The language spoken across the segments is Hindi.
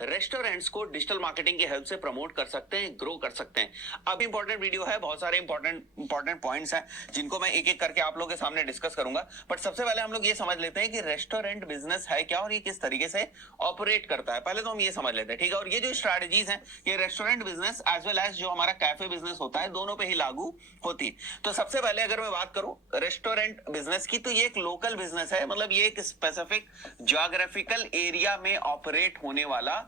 रेस्टोरेंट्स को डिजिटल मार्केटिंग की हेल्प से प्रमोट कर सकते हैं, ग्रो कर सकते हैं। अब इंपॉर्टेंट वीडियो है, बहुत सारे इंपॉर्टेंट पॉइंट्स हैं जिनको मैं एक एक करके आप लोगों के सामने डिस्कस करूंगा। बट सबसे पहले हम लोग ये समझ लेते हैं कि रेस्टोरेंट बिजनेस है क्या और ये किस तरीके से ऑपरेट करता है। पहले तो हम ये समझ लेते हैं, ठीक है। और ये जो स्ट्रैटेजीज हैं ये restaurant business as well as जो हमारा कैफे बिजनेस होता है दोनों पे ही लागू होती। तो सबसे पहले अगर मैं बात करूं रेस्टोरेंट बिजनेस की, तो ये एक लोकल बिजनेस है, मतलब ये एक स्पेसिफिक ज्योग्राफिकल एरिया में ऑपरेट होने वाला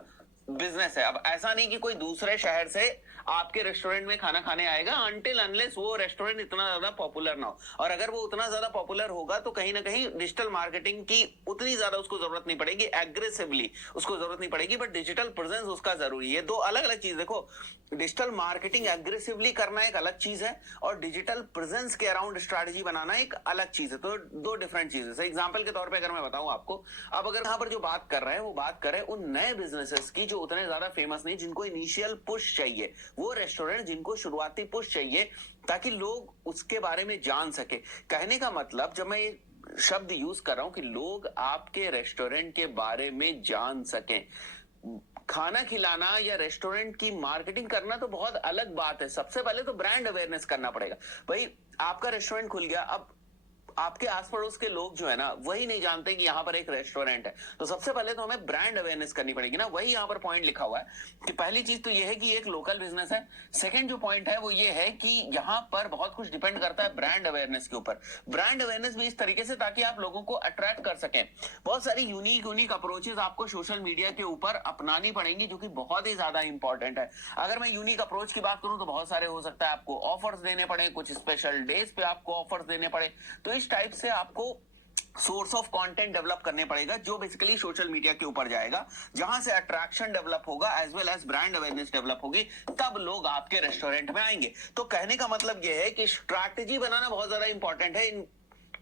बिजनेस है। अब ऐसा नहीं कि कोई दूसरे शहर से आपके रेस्टोरेंट में खाना खाने आएगा अनटिल अनलेस वो रेस्टोरेंट इतना ज्यादा पॉपुलर ना हो। और अगर वो उतना ज्यादा पॉपुलर होगा तो कहीं ना कहीं डिजिटल मार्केटिंग की उतनी ज्यादा उसको जरूरत नहीं पड़ेगी, एग्रेसिवली उसको जरूरत नहीं पड़ेगी, बट डिजिटल प्रेजेंस उसका जरूरी है। दो अलग अलग चीज देखो, डिजिटल मार्केटिंग एग्रेसिवली करना एक अलग चीज है और डिजिटल प्रेजेंस के अराउंड स्ट्रैटेजी बनाना एक अलग चीज है। तो दो डिफरेंट चीजें। एग्जांपल के तौर पे अगर मैं बताऊं आपको, अब अगर यहां पर जो बात कर रहे हैं वो बात कर रहे हैं उन नए बिजनेसेस की जो उतने ज्यादा फेमस नहीं, जिनको इनिशियल पुश चाहिए, वो रेस्टोरेंट जिनको शुरुआती पुश चाहिए ताकि लोग उसके बारे में जान सके। कहने का मतलब जब मैं ये शब्द यूज कर रहा हूं कि लोग आपके रेस्टोरेंट के बारे में जान सकें, खाना खिलाना या रेस्टोरेंट की मार्केटिंग करना तो बहुत अलग बात है। सबसे पहले तो ब्रांड अवेयरनेस करना पड़ेगा। भाई आपका रेस्टोरेंट खुल गया, अब आपके आस पड़ोस के लोग जो है ना वही नहीं जानते कि यहाँ पर एक रेस्टोरेंट है, तो सबसे पहले तो हमें ब्रांड अवेयरनेस करनी पड़ेगी ना। वही यहाँ पर पॉइंट लिखा हुआ है कि पहली चीज तो ये है कि एक लोकल बिजनेस है। सेकंड जो पॉइंट है वो ये है कि यहाँ पर बहुत कुछ डिपेंड करता है ब्रांड अवेयरनेस के ऊपर। ब्रांड अवेयरनेस भी इस तरीके से ताकि आप लोगों को अट्रैक्ट कर सकें। बहुत सारी यूनिक अप्रोचेज आपको सोशल मीडिया के ऊपर अपनानी पड़ेंगी जो कि बहुत ही ज्यादा इंपॉर्टेंट है। अगर मैं यूनिक अप्रोच की बात करूं तो बहुत सारे हो सकता है, आपको ऑफर्स देने पड़े, कुछ स्पेशल डेज पे आपको ऑफर्स देने पड़े। तो इस टाइप से आपको सोर्स ऑफ कंटेंट डेवलप करने पड़ेगा जो बेसिकली सोशल मीडिया के ऊपर जाएगा, जहां से अट्रैक्शन डेवलप होगा as well as brand awareness develop होगी, तब लोग आपके रेस्टोरेंट में आएंगे। तो कहने का मतलब यह है कि स्ट्रैटेजी बनाना बहुत ज्यादा इंपॉर्टेंट है इन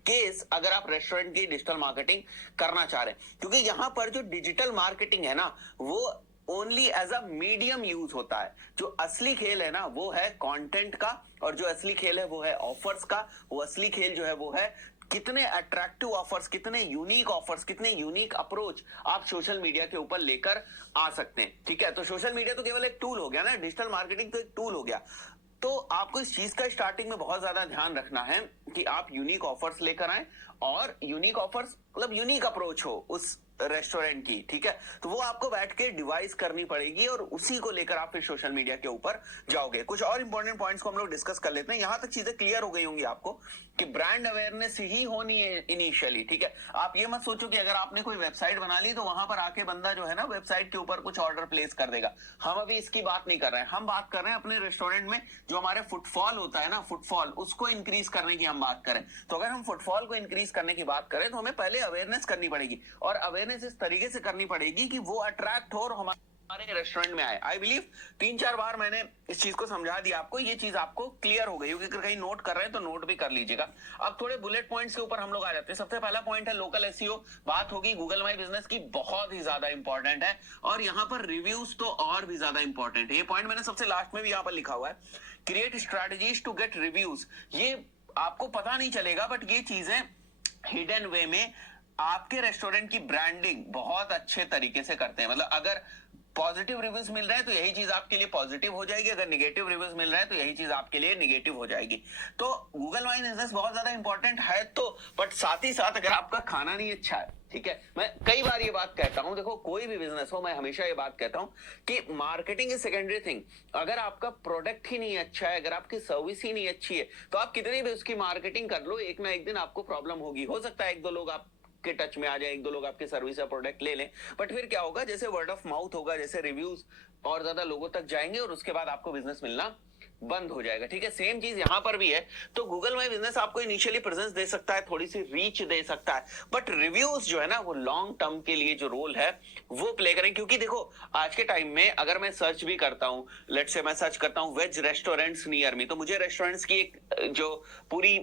केस अगर आप रेस्टोरेंट की डिजिटल मार्केटिंग करना चाह रहे हैं, क्योंकि यहां पर जो डिजिटल मार्केटिंग है ना वो only as a medium use होता है। जो असली खेल है ना वो है कंटेंट का, और जो असली खेल है वो है ऑफर्स का। वो असली खेल जो है वो है कितने अट्रैक्टिव ऑफर्स, कितने यूनिक अप्रोच आप सोशल मीडिया के ऊपर लेकर आ सकते हैं। ठीक है, तो सोशल मीडिया तो केवल एक टूल हो गया ना, डिजिटल मार्केटिंग तो एक टूल हो गया। तो आपको इस चीज का स्टार्टिंग में बहुत ज्यादा ध्यान रखना है कि आप यूनिक ऑफर्स लेकर आए, और यूनिक ऑफर्स मतलब यूनिक अप्रोच हो उस रेस्टोरेंट की। ठीक है, तो वो आपको बैठ के डिवाइस करनी पड़ेगी और उसी को लेकर आप फिर सोशल मीडिया के ऊपर जाओगे। कुछ और इंपॉर्टेंट पॉइंट्स को हम लोग डिस्कस कर लेते हैं। यहां तक चीजें क्लियर हो गई होंगी आपको कि ब्रांड अवेयरनेस ही होनी है इनिशियली। ठीक है, आप ये मत सोचो कि अगर आपने कोई वेबसाइट बना ली तो वहां पर आके बंदा जो है ना वेबसाइट के ऊपर कुछ ऑर्डर प्लेस कर देगा। हम अभी इसकी बात नहीं कर रहे हैं, हम बात कर रहे हैं अपने रेस्टोरेंट में जो हमारे फुटफॉल होता है ना, फुटफॉल उसको इंक्रीज करने की हम बात करें। तो अगर हम फुटफॉल को इंक्रीज करने की बात करें तो हमें पहले अवेयरनेस करनी पड़ेगी, और अवेयरनेस इस तरीके से करनी पड़ेगी कि वो अट्रैक्ट हो और हमारे रेस्टोरेंट में आए। आई बिलीव 3-4 बार मैंने इस चीज को समझा दिया आपको, ये चीज आपको क्लियर हो गई होगी। अगर कहीं नोट कर रहे हैं तो नोट भी कर लीजिएगा। अब थोड़े बुलेट पॉइंट्स के ऊपर हम लोग आ जाते हैं। सबसे पहला पॉइंट है लोकल एसईओ। बात होगी गूगल माई बिजनेस की, बहुत ही ज्यादा इंपॉर्टेंट है, और यहाँ पर रिव्यूज तो और भी ज्यादा इंपॉर्टेंट है। ये पॉइंट मैंने सबसे लास्ट में भी यहाँ पर लिखा हुआ है, create strategies to get reviews. ये आपको पता नहीं चलेगा बट ये चीजें हिडन वे में आपके रेस्टोरेंट की ब्रांडिंग बहुत अच्छे तरीके से करते हैं। मतलब अगर पॉजिटिव रिव्यूज मिल रहे हैं तो यही चीज आपके लिए पॉजिटिव हो जाएगी, अगर निगेटिव रिव्यूज मिल रहे हैं तो यही चीज आपके लिए निगेटिव हो जाएगी। तो गूगल माई बिजनेस बहुत ज्यादा इंपॉर्टेंट है, तो बट साथ ही साथ अगर आपका खाना नहीं अच्छा है, ठीक है, मैं कई बार ये बात कहता हूं, देखो कोई भी बिजनेस हो मैं हमेशा ये बात कहता हूं कि मार्केटिंग इज सेकेंडरी थिंग। अगर आपका प्रोडक्ट ही नहीं अच्छा है, अगर आपकी सर्विस ही नहीं अच्छी है, तो आप कितनी भी उसकी मार्केटिंग कर लो, एक ना एक दिन आपको प्रॉब्लम होगी। हो सकता है एक दो लोग आप के टच में आ जाए, एक दो लोग आपके सर्विस या प्रोडक्ट ले लें, बट फिर क्या होगा, जैसे वर्ड ऑफ माउथ होगा, जैसे रिव्यूज और ज्यादा लोगों तक जाएंगे और उसके बाद आपको बिजनेस मिलना बंद हो जाएगा। ठीक है, सेम चीज यहां पर भी है। तो गूगल माई बिजनेस आपको इनिशियली प्रेजेंस दे सकता है, थोड़ी सी रीच दे सकता है, बट रिव्यूज जो है ना वो लॉन्ग टर्म के लिए जो रोल है वो प्ले करें। क्योंकि देखो आज के टाइम में अगर मैं सर्च भी करता हूं, लेट से मैं सर्च करता हूं वेज रेस्टोरेंट्स नियर मी, तो मुझे रेस्टोरेंट्स की एक जो पूरी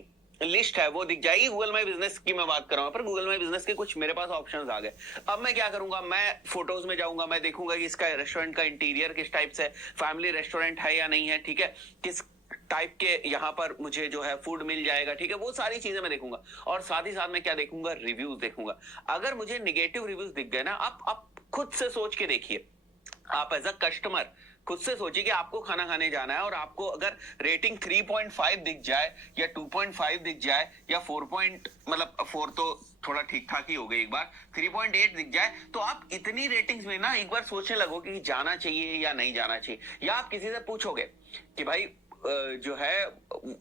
लिस्ट है वो दिख जाएगी। गूगल माई बिजनेस की मैं बात कर रहा हूं, पर गूगल माई बिजनेस के कुछ मेरे पास ऑप्शंस आ गए। अब मैं क्या करूंगा, मैं फोटोज में जाऊंगा, मैं देखूंगा कि इसका रेस्टोरेंट का इंटीरियर किस टाइप से, फैमिली रेस्टोरेंट है या नहीं है, ठीक है, किस टाइप के यहाँ पर मुझे जो है फूड मिल जाएगा, ठीक है, वो सारी चीजें मैं देखूंगा। और साथ ही साथ मैं क्या देखूंगा, रिव्यूज देखूंगा। अगर मुझे निगेटिव रिव्यूज दिख गए ना, आप खुद से सोच के देखिए, आप एज अ कस्टमर खुद से सोचिए कि आपको खाना खाने जाना है और आपको अगर रेटिंग 3.5 दिख जाए या 2.5 दिख जाए या 4 मतलब 4 तो थोड़ा ठीक ठाक ही हो गई, एक बार 3.8 दिख जाए तो आप इतनी रेटिंग्स में ना एक बार सोचने लगोगे कि जाना चाहिए या नहीं जाना चाहिए। या आप किसी से पूछोगे कि भाई जो है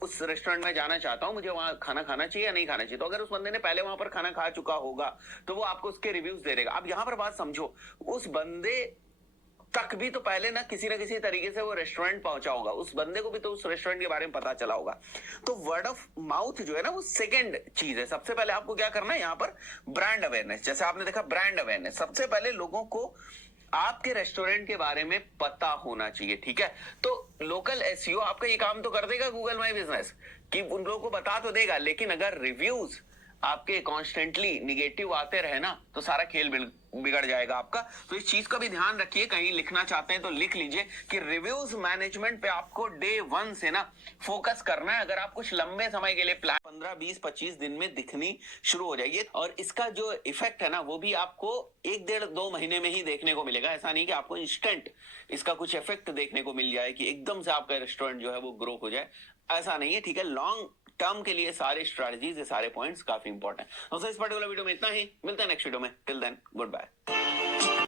उस रेस्टोरेंट में जाना चाहता हूं, मुझे वहां खाना खाना चाहिए या नहीं खाना चाहिए। तो अगर उस बंदे ने पहले वहां पर खाना खा चुका होगा तो वो आपको उसके रिव्यूज दे देगा। अब यहां पर बात समझो, उस बंदे तक भी तो पहले ना किसी तरीके से वो रेस्टोरेंट पहुंचा होगा, उस बंदे को भी तो उस रेस्टोरेंट के बारे में पता चला होगा। तो वर्ड ऑफ माउथ जो है ना वो सेकंड चीज है। सबसे पहले आपको क्या करना है यहाँ पर, ब्रांड अवेयरनेस। जैसे आपने देखा ब्रांड अवेयरनेस, सबसे पहले लोगों को आपके रेस्टोरेंट के बारे में पता होना चाहिए, ठीक है। तो लोकल एसईओ आपका ये काम तो कर देगा गूगल माई बिजनेस कि उन लोगों को बता तो देगा, लेकिन अगर रिव्यूज आपके कॉन्स्टेंटली निगेटिव आते रहे ना तो सारा खेल बिगड़ जाएगा आपका। तो इस चीज का भी ध्यान रखिए, कहीं लिखना चाहते हैं तो लिख लीजिए कि रिव्यूज मैनेजमेंट पे आपको डे 1 से ना फोकस करना है। अगर आप कुछ लंबे समय के लिए प्लान 15 20 25 दिन में दिखनी शुरू हो जाएगी और इसका जो इफेक्ट है ना वो भी आपको 1 1.5 2 महीने में ही देखने को मिलेगा। ऐसा नहीं कि आपको इंस्टेंट इसका कुछ इफेक्ट देखने को मिल जाए कि एकदम से आपका रेस्टोरेंट जो है वो ग्रो हो जाए, ऐसा नहीं है, ठीक है। लॉन्ग टर्म के लिए सारे स्ट्रेटजीज, ये सारे पॉइंट्स काफी इंपॉर्टेंट है। इस पर्टिकुलर वीडियो में इतना ही, मिलते हैं नेक्स्ट वीडियो में। Till then good bye.